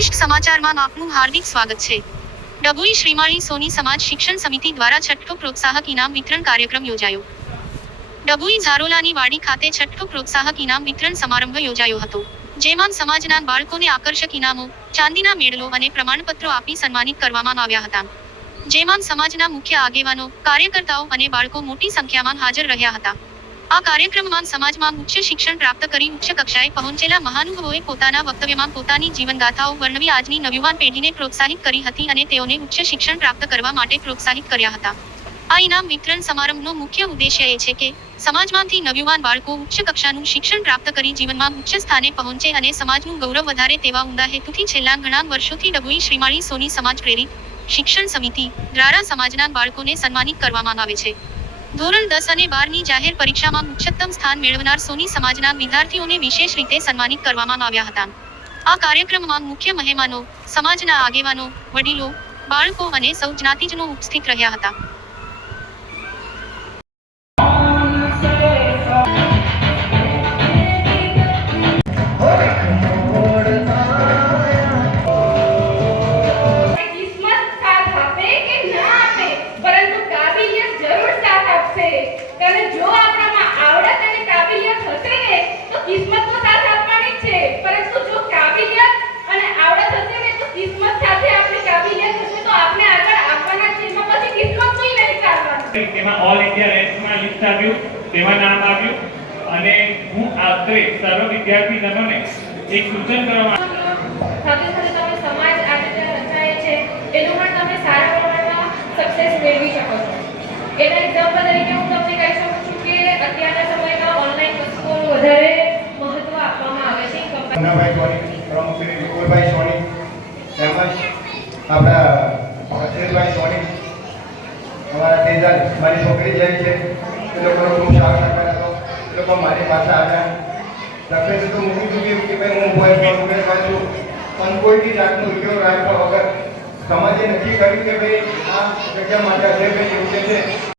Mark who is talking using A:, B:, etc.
A: વિશિષ્ટ સમાચારમાં આપનું હાર્દિક સ્વાગત છે. ડભોઈ શ્રીમાળી સોની સમાજ શિક્ષણ સમિતિ દ્વારા છઠ્ઠો પ્રોત્સાહક ઇનામ વિતરણ કાર્યક્રમ યોજાયો. ડભોઈ ઝારોલાની વાડી ખાતે છઠ્ઠો પ્રોત્સાહક ઇનામ વિતરણ સમારંભ યોજાયો હતો, જેમાં સમાજના બાળકોને આકર્ષક ઇનામો, ચાંદીના મેડલો અને પ્રમાણપત્રો આપી સન્માનિત કરવામાં આવ્યા હતા. જેમાં સમાજના મુખ્ય આગેવાનો, કાર્યકર્તાઓ અને બાળકો મોટી સંખ્યામાં હાજર રહ્યા હતા. આ કાર્યક્રમમાં સમાજમાં ઉચ્ચ શિક્ષણ પ્રાપ્ત કરી ઉચ્ચ કક્ષાએ પહોંચેલા મહાનુભાવોએ પોતાના વક્તવ્યમાં પોતાની જીવનગાથાઓ વર્ણવી આજની નવયુવાન પેઢીને પ્રોત્સાહિત કરી હતી અને તેઓને ઉચ્ચ શિક્ષણ પ્રાપ્ત કરવા માટે પ્રોત્સાહિત કર્યા હતા. આ ઇનામ વિતરણ સમારંભનો મુખ્ય ઉદ્દેશ્ય એ છે કે સમાજમાંથી નવયુવાન બાળકો ઉચ્ચ કક્ષાનું શિક્ષણ પ્રાપ્ત કરી જીવનમાં ઉચ્ચ સ્થાને પહોંચે અને સમાજનું ગૌરવ વધારે તેવા ઉમદા હેતુથી છેલ્લા ઘણા વર્ષોથી ડભોઈ શ્રીમાળી સોની સમાજ પ્રેરિત શિક્ષણ સમિતિ દ્વારા સમાજના બાળકોને સન્માનિત કરવામાં આવે છે. ધોરણ દસ અને બારની જાહેર પરીક્ષામાં ઉચ્ચતમ સ્થાન મેળવનાર સોની સમાજના વિદ્યાર્થીઓને વિશેષ રીતે સન્માનિત કરવામાં આવ્યા હતા. આ કાર્યક્રમમાં મુખ્ય મહેમાનો, સમાજના આગેવાનો, વડીલો, બાળકો અને સૌ જ્ઞાતિજનો ઉપસ્થિત રહ્યા હતા.
B: આપશે. અને જો આપણામાં આવડત અને કાબિલિયત હશે ને તો કિસ્મત તો સાથ આપવાની જ છે. પરંતુ જો કાબિલિયત અને આવડત હશે ને તો કિસ્મત સાથે આપણી કાબિલિયત હશે તો આપણે આગળ આપવાના છે એમાં પછી કિસ્મત કોઈ નહીં કાઢવાનું.
C: તેમાં ઓલ ઇન્ડિયા રેન્કમાં લિસ્ટ આવ્યું તેમાં નામ આવ્યું અને હું આખરે સર્વ વિદ્યાર્થીજનોને એક સૂચન કરવા
B: સાથે સાથે તમે સમાજ આજે જે રચાય છે એનું પણ તમે સારા પ્રમાણમાં સક્સેસ મેળવી શકો છો એના એક્ઝામ્પલ તરીકે હું તમને કહી શકું છું કે અત્યારના સમયમાં ઓનલાઈન વસ્તુઓનું વધારે મહત્વ આપવામાં આવે છે. કંપની
D: મુન્નાભાઈ સોની વિપુલભાઈ સોની, તેમજ આપણા અક્ષયભાઈ સોની, અમારા તેજાલ, મારી છોકરી જાય છે. એ લોકોનો ખૂબ સારો સહકાર હતો એ લોકો મારી પાસે આવ્યા. લખેલું તો મૂકી ચૂક્યું કે ભાઈ હું ઉપર પર ઉમેરવા છું. પણ કોઈ બી જાતનો ઉપયોગ રાખ્યા વગર સમાજે નક્કી કર્યું કે ભાઈ આ જગ્યા માટે અજયભાઈ યોગ્ય છે.